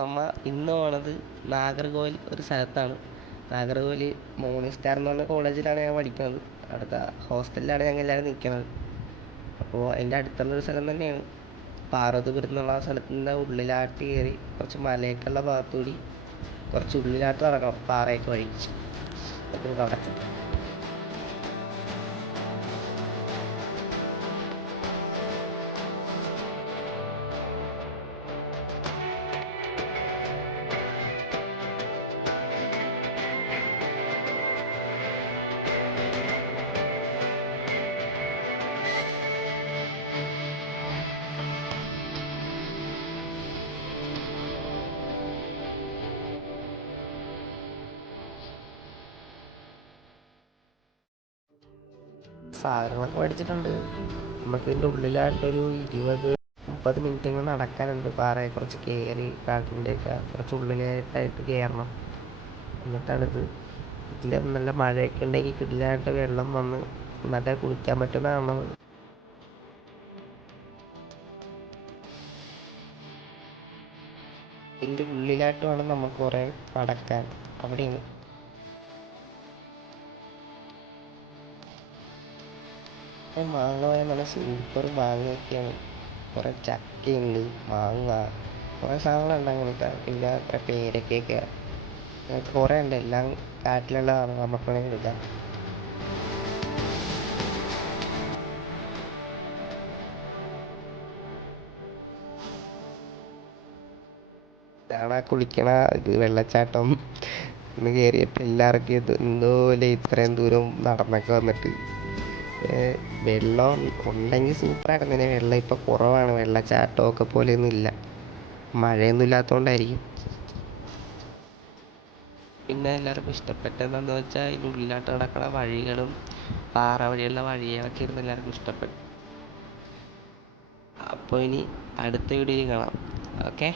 നമ്മ ഇന്ന് പോണത് നാഗർകോവിൽ ഒരു സ്ഥലത്താണ്. നാഗർകോവിൽ മോർണിംഗ് സ്റ്റാർ എന്ന് പറഞ്ഞ കോളേജിലാണ് ഞാൻ പഠിക്കുന്നത്. അടുത്ത ഹോസ്റ്റലിലാണ് ഞങ്ങൾ എല്ലാവരും നിൽക്കുന്നത്. അപ്പോൾ എൻ്റെ അടുത്തുള്ളൊരു സ്ഥലം തന്നെയാണ്. പാർവതിപുരം എന്നുള്ള സ്ഥലത്തിൻ്റെ ഉള്ളിലായിട്ട് കയറി കുറച്ച് മലയൊക്കെയുള്ള ഭാഗത്തുകൂടി കുറച്ച് ഉള്ളിലായിട്ട് നടക്കണം, പാറയൊക്കെ വഴി. നമുക്ക് അവിടെ സാധനങ്ങളൊക്കെ മേടിച്ചിട്ടുണ്ട്. നമുക്ക് ഇതിൻ്റെ ഉള്ളിലായിട്ടൊരു 20-30 മിനിറ്റ് നടക്കാനുണ്ട്. പാറയെ കുറച്ച് കയറി കാട്ടിൻ്റെയൊക്കെ കുറച്ച് ഉള്ളിലായിട്ടായിട്ട് കയറണം. എന്നിട്ടാണിത്. ഇതിൽ നല്ല മഴയൊക്കെ ഉണ്ടെങ്കിൽ കിടിലായിട്ട് വെള്ളം വന്ന് നല്ല കുളിക്കാൻ പറ്റുന്നതാണ്. ഇതിൻ്റെ ഉള്ളിലായിട്ട് വേണം നമുക്ക് കുറേ നടക്കാൻ. അവിടെയാണ് മാങ്ങ പോയാൽ നല്ല സൂപ്പർ മാങ്ങയൊക്കെയാണ്. കുറേ ചക്കയുണ്ട്, മാങ്ങ, കുറേ സാധനങ്ങളുണ്ട് അങ്ങനത്തെ. പിന്നെ പേരക്കയൊക്കെ കുറേ ഉണ്ട്. എല്ലാം കാട്ടിലുള്ളതാണ്, നമുക്ക് വേണമെങ്കിൽ എടുക്കാം. ഇതാണ് കുളിക്കണ ഇത് വെള്ളച്ചാട്ടം. ഇന്ന് കയറിയപ്പോൾ എല്ലാവർക്കും എന്തോ പോലെ ഇത്രയും ദൂരം നടന്നൊക്കെ വന്നിട്ട്. വെള്ളം ഉണ്ടെങ്കിൽ സൂപ്പറായിരുന്നു. വെള്ളം ഇപ്പോൾ കുറവാണ്. വെള്ളച്ചാട്ടമൊക്കെ പോലെയൊന്നും ഇല്ല, മഴയൊന്നും ഇല്ലാത്തതുകൊണ്ടായിരിക്കും. പിന്നെ എല്ലാവർക്കും ഇഷ്ടപ്പെട്ടതെന്ന് വെച്ചാൽ ഇതിൻ്റെ ഉള്ളിലായിട്ട് നടക്കുന്ന വഴികളും പാറ വഴിയുള്ള വഴികളൊക്കെ ഇരുന്ന് എല്ലാവർക്കും ഇഷ്ടപ്പെട്ടു. അപ്പോൾ ഇനി അടുത്ത വീഡിയോയിൽ കാണാം. ഓക്കെ.